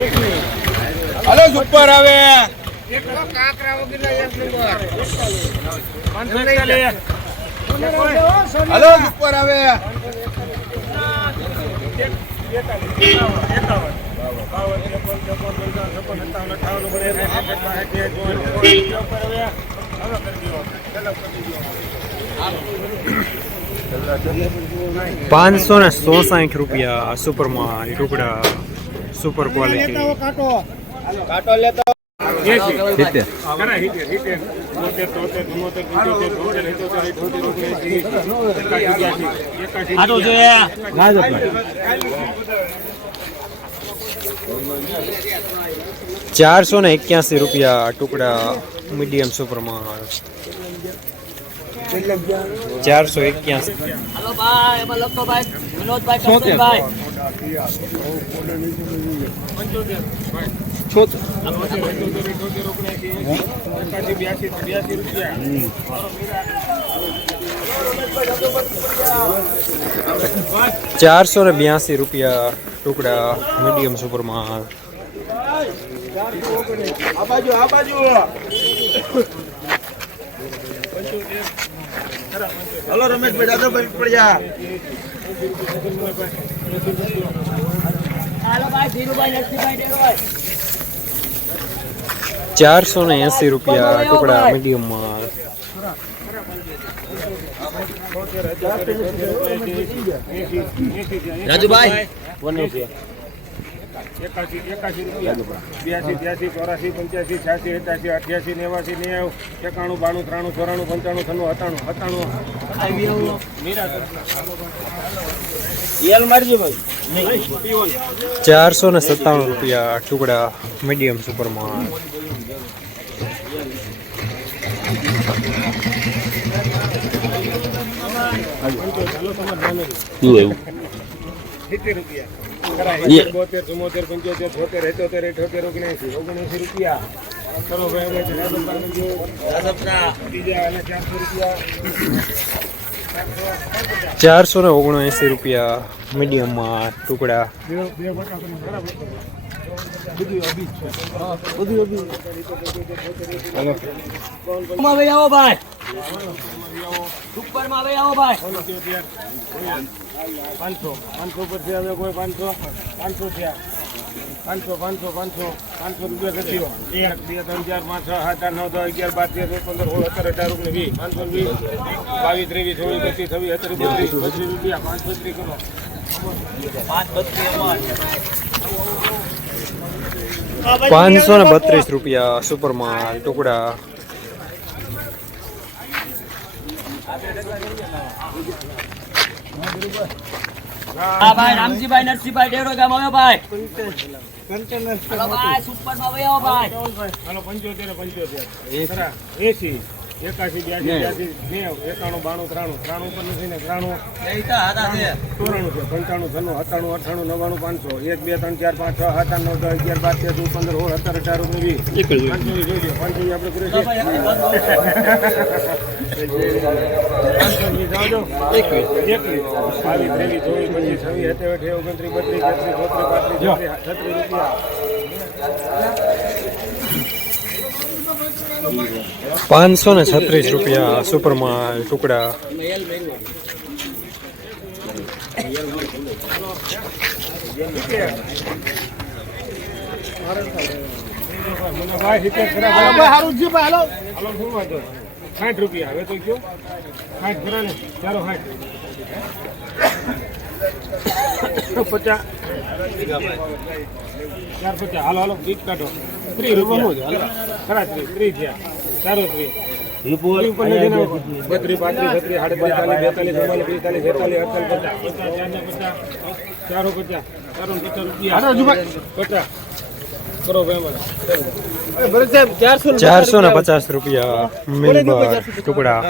Hello super આવે hello super આવે પાંચસો ને સો સાઠ રૂપિયા સુપરમાં ટુકડા સુપર ક્વોલિટી કાંટો લેતો સિત્તેર ચારસો ને એક્યાસી રૂપિયા ટુકડા મીડિયમ સુપરમાં ચારસો એક્યાસી ચારસો ને બ્યાસી રૂપિયા ટુકડા મીડિયમ સુપરમાં આ હલો રમેશભાઈ દાદાભાઈ પડ્યા ચારસો ને એસી રૂપિયા ટુકડા મીડિયમમાં. રાજુભાઈ. એકાસી એકાસી રૂપિયા. બ્યાસી ત્યાસી ચોરાસી પંચ્યાસી છ્યાસી એકાસી અઠ્યાસી નેવાસી નેવું એકાણું બાણું ત્રાણું ચોરાણું પંચાણું છન્નું હતાણું હતાણું ભાઈ. ચારસો ને સત્તાણું રૂપિયા ટુકડા મીડિયમ સુપરમાં સિત્તેર રૂપિયા. બોતેર ચુમ્મોતેર પંચોતેર છોતેર એકોતેર અઠોતેર ઓગણએંસી રૂપિયા. કરો ભાઈ બીજા ચારસો રૂપિયા. ચારસો ને ઓગણએંસી રૂપિયા મીડિયમમાં ટુકડા. માં ભાઈ આવો ભાઈ. સુપરમાં ભાઈ આવો ભાઈ. પંચોતેર પાંચસો. પાંચસો પછી હવે કોઈ પાંચસો પાંચસો થયા. પાંચસો પાંચસો પાંચસો પાંચસો રૂપિયા થતી એક બે ત્રણ ચાર પાંચ છ સાત આઠ નવ દસ અગિયાર બાર તેર પંદર સોળ સત્તર અઢાર ઓગણીસ વીસ પાંચસો વીસ બાવીસ ત્રેવીસ ચોવીસ બત્રીસ છવ્વીસ અત્યારે બત્રીસ પચીસ રૂપિયા પાંચ બત્રીસ કરો. પાંચસો ને બત્રીસ રૂપિયા સુપરમાં ટુકડા. હા ભાઈ રામજીભાઈ નરસિંહભાઈ ડેરો ગામ આવ્યો ભાઈ. ભાઈ સુપરમાં ભાઈ આવો ભાઈ. પંચોતેર પંચોતેર. ખરા એસી. એકાસી બ્યાસી બ્યાસી નેવ. એકાણું બાણું ત્રાણું. ત્રાણું પર નથી ને ત્રાણું. ચોરાણું છે પંચાણું છન્નું સત્તાણું અઠાણું નવ્વાણું પાંચસો. એક બે ત્રણ ચાર પાંચ છ સાત આઠ નવ દસ અગિયાર બાર તેર ચૌદ પંદર સોળ સત્તર અઢાર ઓગણીસ વીસ. પાંચસો આપણે પૂરે બાવીસ ત્રેવીસ ચોવીસ પચીસ છવ્વીસ સત્યાવીસ ઓગણત્રીસ બત્રીસ તેત્રીસ ચોત્રીસ પાંત્રીસ છત્રીસ રૂપિયા. પાંચસો ને છત્રીસ રૂપિયા સુપરમાં ટુકડા. સાઠ રૂપિયા. હવે તો કયો? સાઠ ખરા ચાલો સાઠ. પચાસ. ચાર પચાસ. હાલો હાલો બીજ કાઢો. ત્રીસ રૂપિયા ખરા ત્રીસ ત્રીસ થયા ચારો ત્રીસ ત્રીસ ઉપર નથી ને બત્રીસ પાંત્રીસ છત્રીસ સાડે બેતાલીસ બેતાલીસ ચુમ્માલીસ પિસ્તાલીસ છેતાલીસ અડતાલીસ પચાસ પચાસ પચાસ ચારો પચાસ ચારો ને પચાસ રૂપિયા પચાસ કરો ભાઈ ચારસો ને પચાસ રૂપિયા ટુકડા